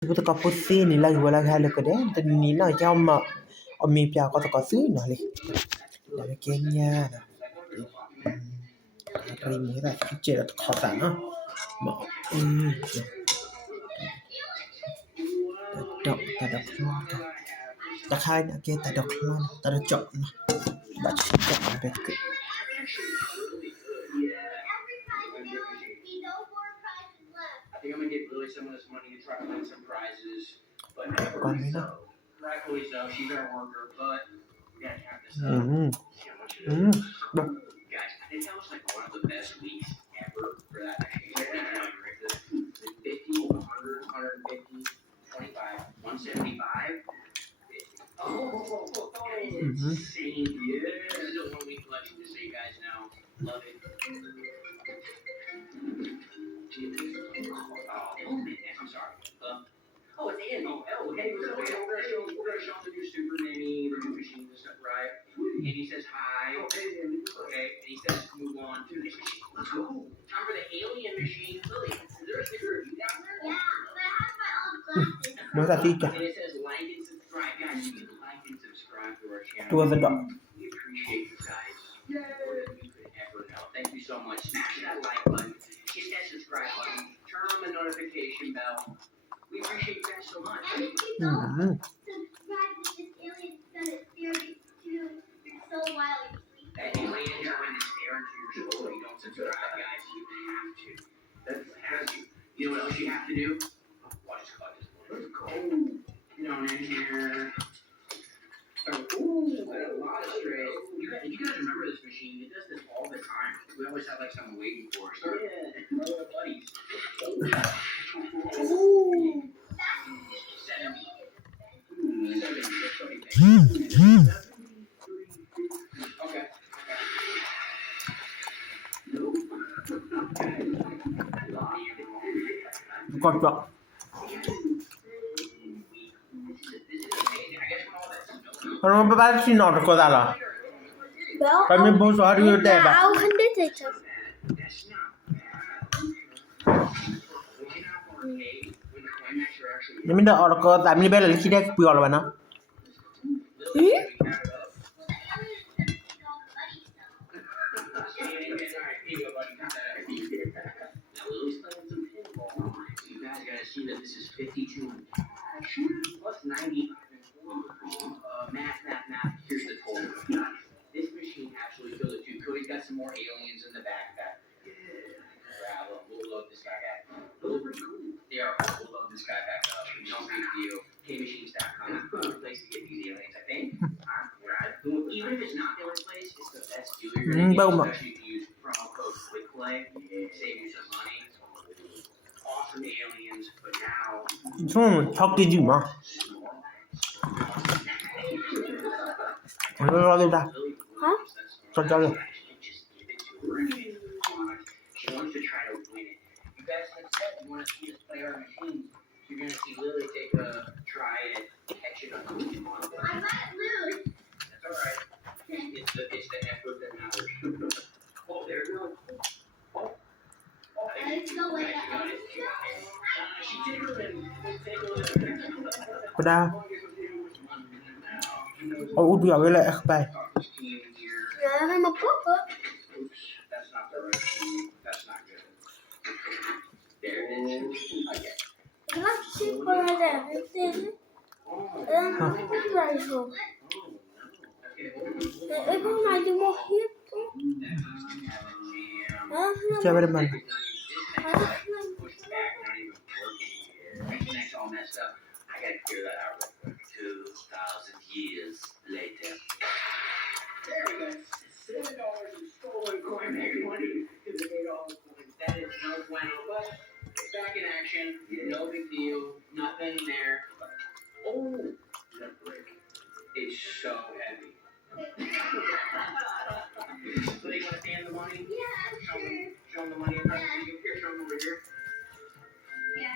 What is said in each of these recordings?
butuh pusing ni lagi wala hal ko de ni na jam mi pia ko to su na le da kenya na ri mi ra che ra ko sa na ma ta da ta khai na ke ta da klon ta da chok na ba chi ta ba ke I think I'm gonna get Lily some of this money and try to win some prizes. But con na rightfully so, she's our worker, but we gotta count this up. Guys, I think that was like one of the best weeks ever for that machine. 50, 100, 150, 25, 175. Insane. Yeah. This is a 1 week collection, just so you guys know. Love it. I'm sorry. It's Andy. Hey, we're gonna show the new Super Nanny, the new machines and stuff, right? Andy says hi. Okay, and he says move on to the next machine. Let's go. Time for the alien machine. Lily, is there a sticker of you down there? Yeah, but I have my own glasses. no ta ti cha And it says like and subscribe. Guys, you can like and subscribe to our channel. tua sa da We appreciate you guys more than you could ever know. Thank you so much. Smash that like button, hit that subscribe button, turn on the notification bell. We appreciate you guys so much. And if you don't subscribe to this alien, it's gonna stare into your soul while you sleep. That alien is going to stare into your soul if you don't subscribe, guys. You have to. That's have to. You know what else you have to do? Watch this clock. Let's go. You know, in here. Ooh, got a lot of strays. You guys remember this machine? It does this all the time. We always have like someone waiting for us. Yeah, our buddies. Ooh. 70. Okay. con chok Pero ba ba si no ko da la Well, pa mi bo so ha ri te ba I'll condense it. ni mi da or ko ta mi be la ki de pi or ba na See that this is 52 in cash plus 90 math. Here's the total. This machine actually filled it too. Cody's got some more aliens in the backpack. Grab them. We'll load this guy back. Those are pretty cool. They are. We'll load this guy back up. No big deal. KMachines.com. Good place to get these aliens, I think. Even if it's not the only place, it's the best deal you're going to get. Especially if you use promo code QUICKPLAY. Save you some money. Awesome aliens, but now 좀 적기지 마. 얼마나 된다. 저쪽에. She wants to try to win it. You guys have said you want to see us play our machines. You're going to see Lily take a try at catching a Pokemon. I might lose. That's all right. It's the effort that matters. Oh, there you go. Kuda. Oh, udah awal lah ekspay. Yeah, I'm a papa. That's not the right key. That's not good. There it is. Okay. Can I see what I did? Everything. I'm right here. If I do more here, Siapa depan? Connect's all messed up. I gotta clear that out real quick. 2,000 years later. There we go. $7 in stolen coin money because it made all the coins. That is no bueno, but it's back in action. No big deal. Nothing there. Oh, that brick. It's so heavy. So they want to stand the money? Yeah, sure. Show them the money. Here, show them over here. Yeah.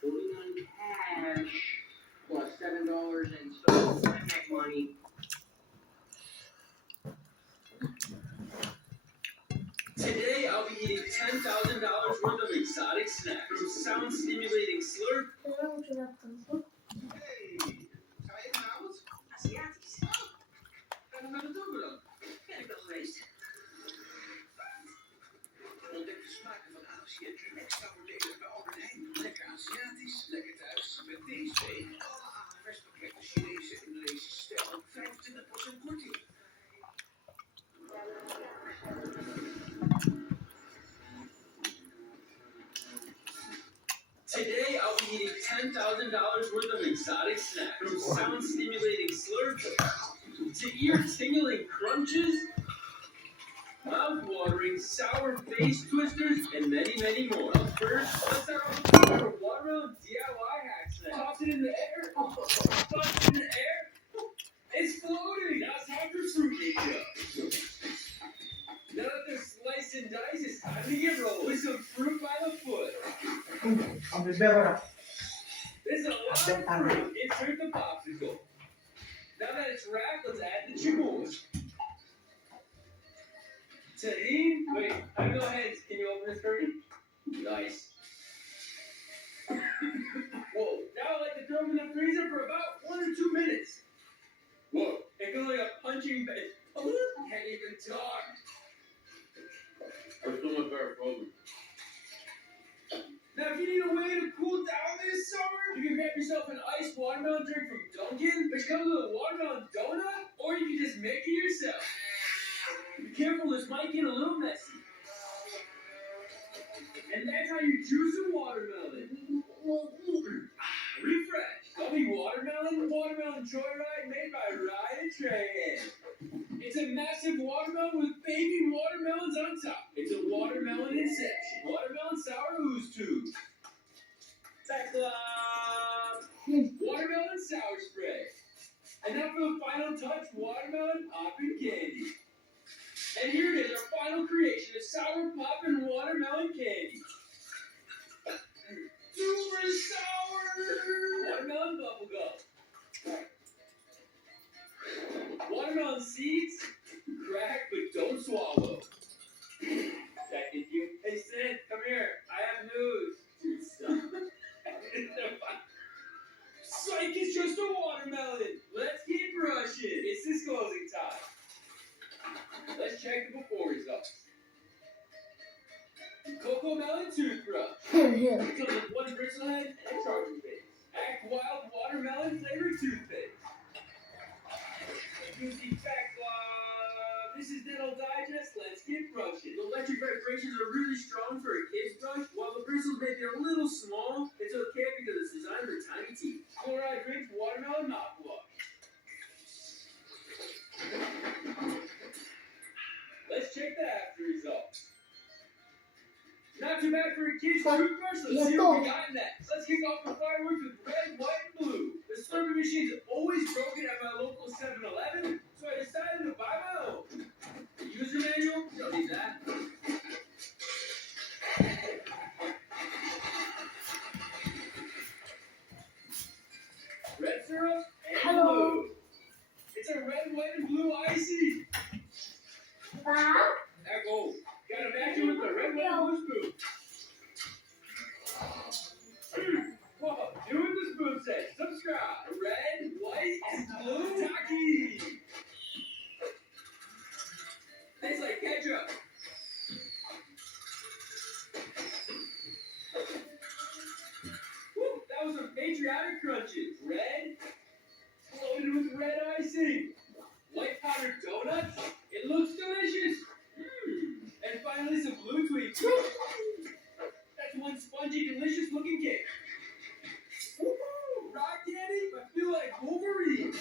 49 cash plus $7 in stolen redneck money. Today I'll be eating $10,000 worth of exotic snacks, from sound-stimulating slurp $10,000 worth of exotic snacks, from sound-stimulating slurps to ear-tingling crunches, mouth-watering sour face twisters, and many, many more. But first, let's start off with our watermelon DIY hack snack. Toss it in the air. Toss it in the air. It's floating. Now it's time for fruit ninja. Now that they're sliced and diced, it's time to get rolled with some fruit by the foot. เอาไปเบี้ยวก่อน There's a lot of fruit. Insert the popsicle. Now that it's wrapped, let's add the chamoy. Tahini? Wait, go ahead. Can you open this for me? Nice. Whoa. Now I like to throw them in the freezer for about 1 or 2 minutes. Whoa. It feels like a punching bag. Oh, can't even talk. We're still with our frozen. Now, if you need a way to cool down this summer, you can grab yourself an iced watermelon drink from Dunkin', which comes with a watermelon donut, or you can just make it yourself. Be careful, this might get a little messy. And that's how you juice a watermelon. Refresh. Gummy watermelon joyride made by Ryan Trahan. It's a massive watermelon with baby watermelons on top. It's a watermelon inception. Watermelon sour ooze tube. Ta-da! Watermelon sour spray. And now for the final touch, watermelon poppin' candy. And here it is, our final creation, a sour poppin' watermelon candy. Super sour! Watermelon bubblegum. Watermelon seeds, crack but don't swallow. That did you? Hey Sid, come here. I have news. Dude, stop. Psych, it's just a watermelon. Let's get brushing. It's disclosing time. Let's check the before results. Cocoa Melon toothbrush. It comes with 1 bristle head and a charging base. Act Wild watermelon flavored toothpaste. Juicy Fat Glob. This is Dental Digest. Let's get brushing. The electric vibrations are really strong for a kid's brush. While the bristles may be a little small, it's okay because it's designed for tiny teeth. Fluoride Drinks watermelon mouthwash. Let's check the after results. Not too bad for a kid's toothbrush. Let's see what we got next. Let's kick off the fireworks with red, white, and blue. The Slurpee machine's always broken at my local 7-Eleven, so I decided to buy my own. The user manual? Don't need that. Red syrup and blue. It's a red, white, and blue icy. Echo. Gotta match it with the red, white, and blue spoon. Whoa, do what the spoon says. Subscribe. Red, white, and blue Taki. Tastes like ketchup. Woo, that was some patriotic crunches. Red, loaded with red icing. White powdered donuts. It looks delicious. And finally, some blue tweaks. That's one spongy, delicious looking cake. Woo-hoo! Rock candy? I feel like Wolverine.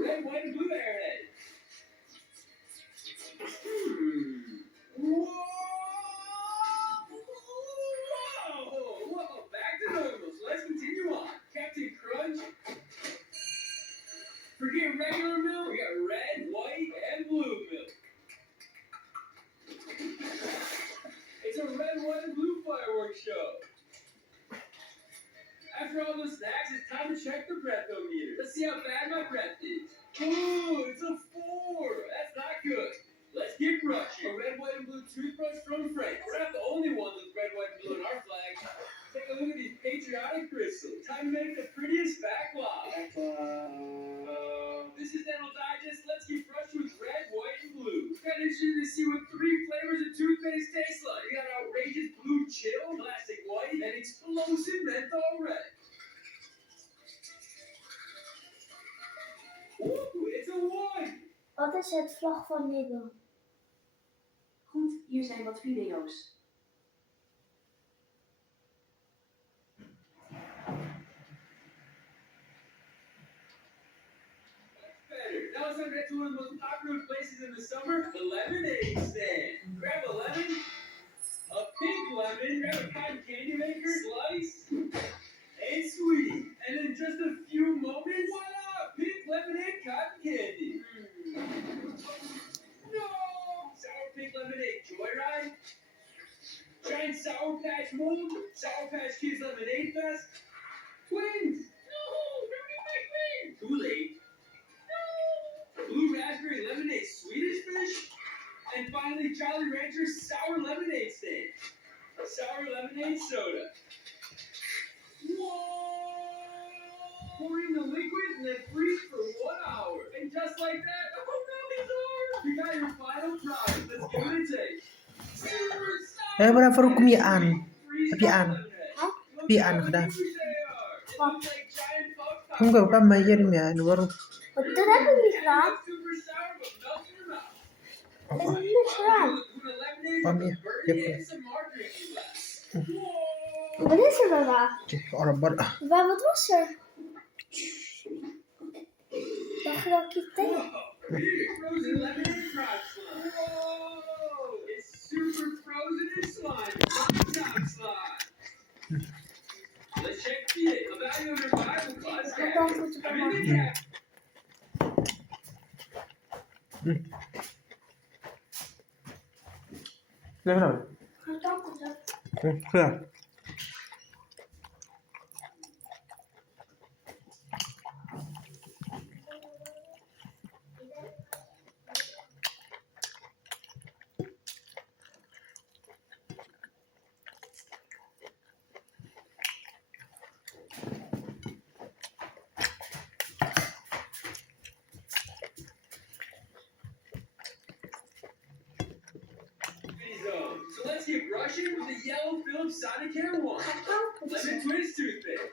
Red, white, and blue airhead. Whoa! Whoa! Back to normal. So let's continue on. Captain Crunch. Forget regular milk. We got red, white, and blue milk. It's a red, white, and blue fireworks show. After all those snacks, it's time to check the breathometer. Let's see how bad my breath is. Ooh, it's a 4. That's not good. Let's get brushing. A red, white, and blue toothbrush from Frank. We're not the only ones with red, white, and blue in our flag. Take a look at these patriotic crystals. Time to make the prettiest back lob. This is Dental Digest. Let's get brushed with red, white, and blue. Kind of interested to see what 3 flavors of toothpaste taste like. We got outrageous blue chill, classic white, and explosive menthol red. Ooh, it's a 1. Wat is het vlag van Nederland? Goed, hier zijn wat video's. us on to one of the most popular places in the summer, the lemonade stand. Grab a lemon, a pink lemon, grab a cotton candy maker, slice, and sweet. And in just a few moments, voila! Pink lemonade cotton candy. No! Sour pink lemonade joyride. Giant Sour Patch mold. Sour Patch Kids Lemonade Fest. Twins. No! Don't be my twins! Kool-Aid. Blue raspberry lemonade Swedish fish, and finally Jolly Rancher's sour lemonade stand. Sour lemonade soda. Whoa! Pour in the liquid and then freeze for 1 hour. And just like that, oh no, it's over! You got your final prize. Let's give it a taste. Super sour! Wala Farouk kumiyaan. Freeze Kapiyaan. lemonade. Kapiyaan ka na. Look how huge they are. It looks like giant puff Kung pop. pa mayan mo yan, waro. Wat doet dat nu niet raar? Super sour, but melts in your mouth. Dat is niet raar. Mami, yep. Wat is er dan daar? Orabar. Wat was er? Dacht dat ik iets deed? Frozen lemonade frog slime. Whoa! It's super frozen and slime. Top slime. Let's check the value of your Bible class. Ik dacht dat het I'm er in the was. cap. Lekker nou. Ik dacht dat het Kaya. So let's get brushing with the yellow Philips Sonicare wand. Lemon twist toothpaste.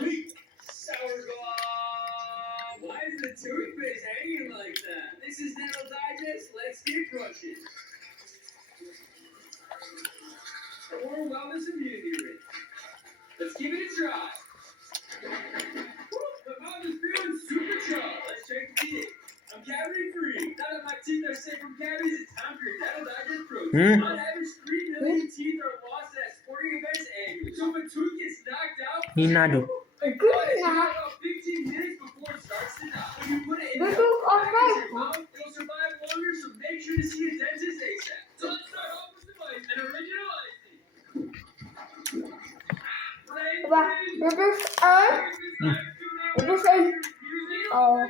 Wait, sour glove. Why is the toothpaste hanging like that? This is Dental Digest. Let's get brushing. Oral wellness immunity ring. Let's give it a try. Woo, my mouth is feeling super charged. Let's check the teeth. I'm cavity free. Now that my teeth are safe from cavities, it's time for your Dental Digest protein. On average, 3 million teeth are lost at sporting events annually. So if a tooth gets knocked out, Hinado. Ik doe het it's nou. about 15 minutes before it starts to die. When you put it in Dat the doe ik back of altijd. your mouth, it'll survive longer, so make sure to see a dentist ASAP. So let's start off with the mice and original icing. Wacht, dit is een... Dit is een... Oh.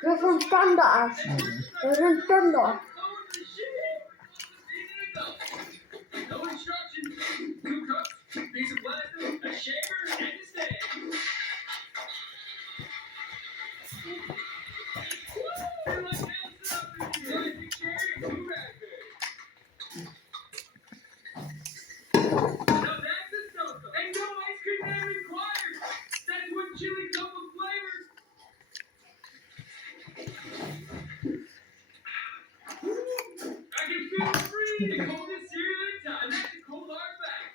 Dit is een tandarts. Dit is een tandarts. No instructions. 2 cups, piece of plastic, a shaver, and a stand. Woo! Like bouncing up in here. Electric cherry and blue raspberry. Now that's a so-so. And no ice cream man required. That's what chili comes with flavors. I can feel free. The coldest cereal in time. That's a cold hard fact.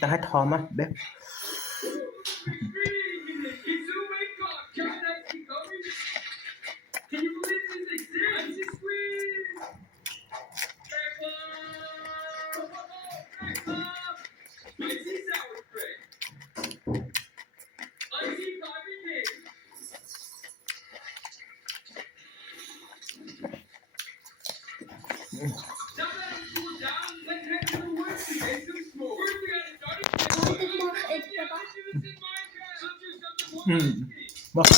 จะให้ทอมอ่ะเบ๊ It's a wake up. Can I see coverage? Can you believe this exists? Icy squeeze. Back up. Back up. Icy sour spray. Icy poppy cake. Now that it's cooled down, let's head to the woods to make some s'mores. First, we gotta start it. Moet ik nog eten, papa?บอก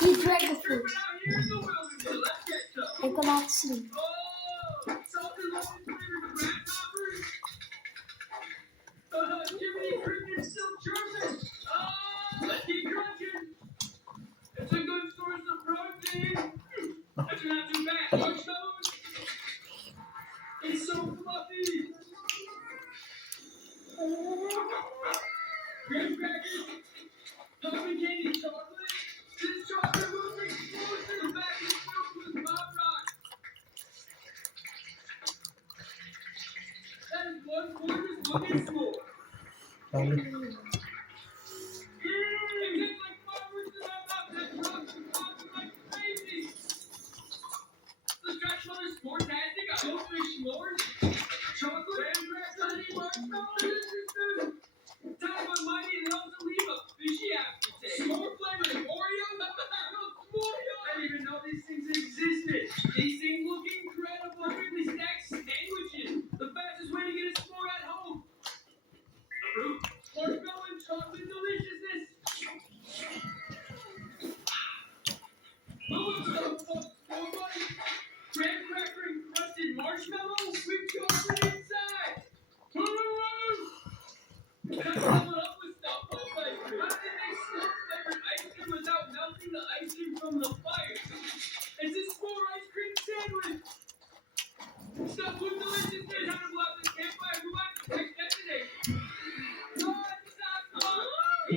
Die dragon fruit. Ik wil laten zien. It's a good source of protein. That's not too bad. Watch those. It's so fluffy. Graham crackers, pumpkin candy chocolate. This chocolate will explode in the back is filled with pop rock. That is one gorgeous looking s'more. ลองดู It tastes like pop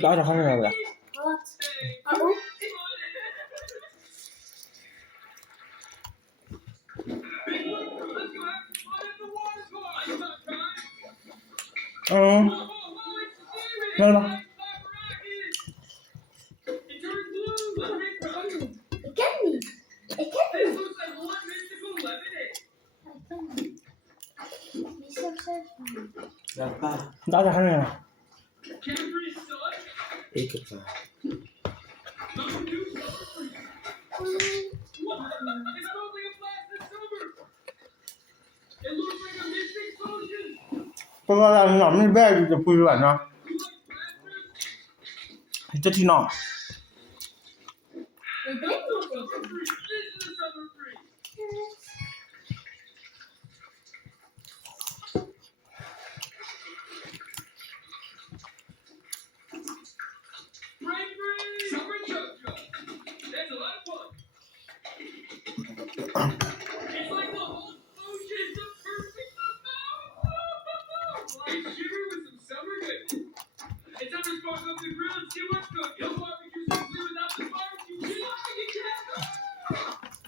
Daar gaan we naar weg. Wat? Oh, Oh. Nee, maar. ik ken niet. Ik ken niet. Wie is dat zelf? Ja, pa. Daar gaan we naar. Ik heb Có là ngậm lên bè thì phui bạn nào. Cho chị nọ. Ik denk niet.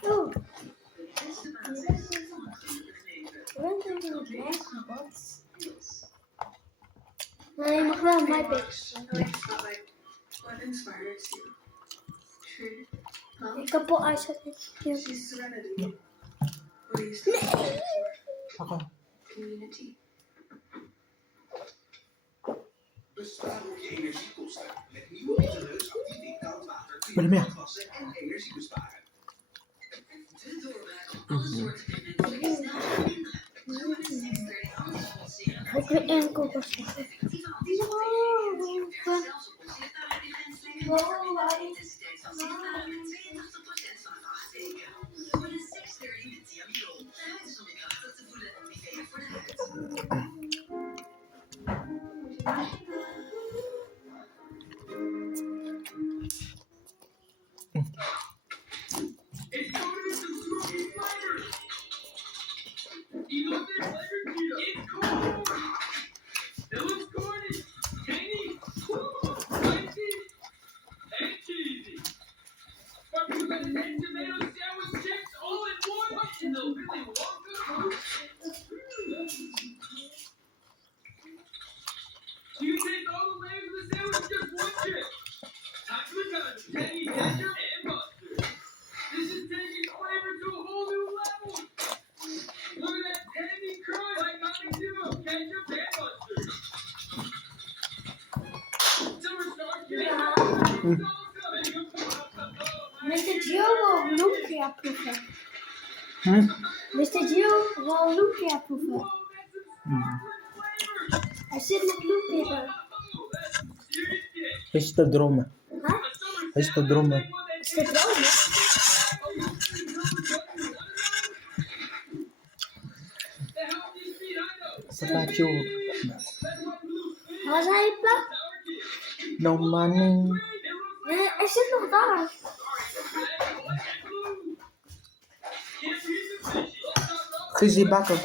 Oh. Waarom zijn er nog mensen? Wat? Nee, je mag wel mijn pix. What inspires you? Truth, love, Ik kapot uitzetten. Ja. serenity. What do you stand for? Oké. Community. Bespaar ook je energiekosten. Met nieuwe Metaneus actief koudwater kun Met je meer. afwassen en energie besparen. De doorbraak op alle soorten pigmenten snel verminderen. Zo met 630 antifonceren. Ik wil één kokos. Effectieve antifonceringen werken zelfs op onzichtbare pigmentvlekken met een intensiteit van zichtbare met 82% vanaf 8 weken. Voor de 630 met Diamidol. De huid is om je krachtig te voelen en Nivea voor de huid. It's coated in some smoky flavors. You know this flavor? It's cool. It looks corny, tangy, spicy, and cheesy. Sparkling lemon and tomato sandwich chips all in one in the Willy Wonka fruit. You can taste all the layers of the sandwich in just one chip. Time for the gun, tangy ginger and mustard. This is taking flavor to a whole new level. Look at that tangy crunch like nothing zero, ketchup and mustard. Summer Star King. Mr. Gio wil lumpia proeven. Mr. Gio wil lumpia proeven. Hij zit met lumpia. Hij zit te dromen. Huh? Hij zit te dromen. Is dit wel? Sapatio. Waar zijn je pa? No money. Nee, hij zit nog daar. Gizzy bakken.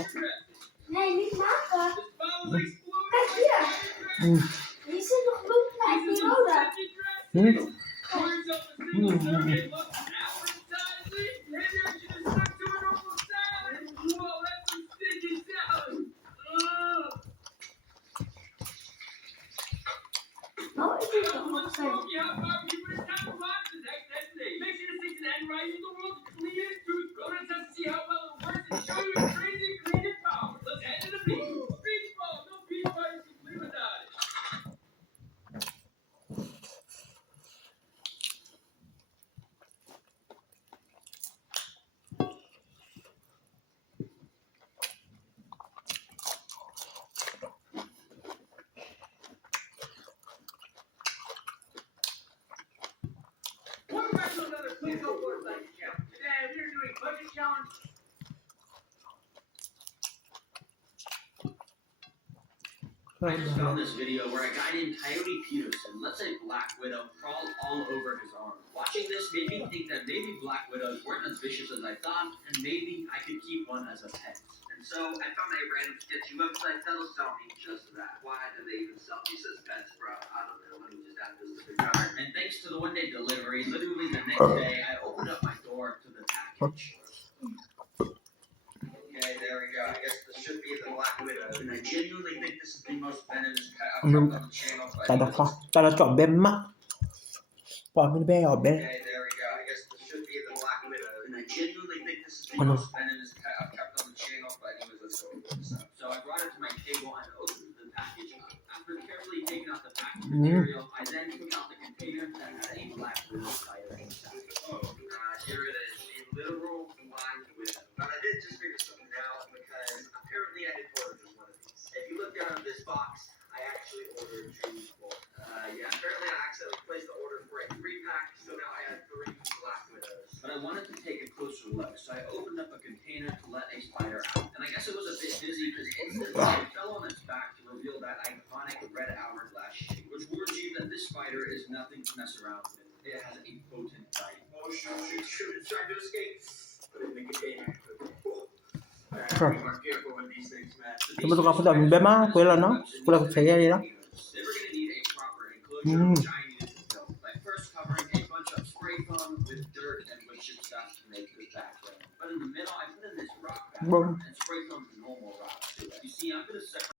Nee, niet maken. Kijk hier. Hier zit nog lumpia in die rode. Oh, ik vind het nog zijn. Welcome back to another Please Go Motorcycle Challenge. Today we are doing budget challenge. I just found this video where a guy named Coyote Peterson lets a Black Widow crawl all over his arm. Watching this made me think that maybe Black Widows weren't as vicious as I thought, and maybe I could keep one as a pet. And And so I found a random sketchy website that'll sell me just that. Why do they even sell me such pets, bro? I don't know. Let me just add this to the cart. And thanks to the one-day delivery, literally the next day, I opened up my door to the package. Okay, there we go. I guess this should be the Black Widow. And I genuinely think this is the most venomous pet I've covered on the channel. But แต่ละจอบเบมมะปอมเป็นแบออกเบม okay, there we go. I guess this should be the Black Widow. And I genuinely think this is the most venomous pet I've kept on the channel. But anyways, let's go over this up. So I brought it to my table and opened the package. After carefully taking out the package material, I then took out the container that had a Black Widow spider inside. Oh, here it is. A literal Black Widow. But I did just figure something out because apparently I did order just one of these. If you look down at this box, I actually ordered 2 more. Yeah, apparently I accidentally placed the order for a 3-pack, so now I have 3 Black Widows. But I wanted to take a closer look, so I opened up a container to let a spider out. And I guess it was a bit busy because instantly it fell on its back to reveal that iconic red hourglass shape, which warns you that this spider is nothing to mess around with. It has a potent bite. Oh, shoot, it's trying to escape. Put it in the container. Sure. Be more careful with these things, man. So ไม่ต้องการพูดแบบเบมมากคุยแล้วเนาะคุยแล้วใช้ได้เลยเนาะ They were gonna need a proper enclosure, which I needed to build. By first covering a bunch of spray foam with dirt and wood chip stuff to make this background. But in the middle, I put in this rock background,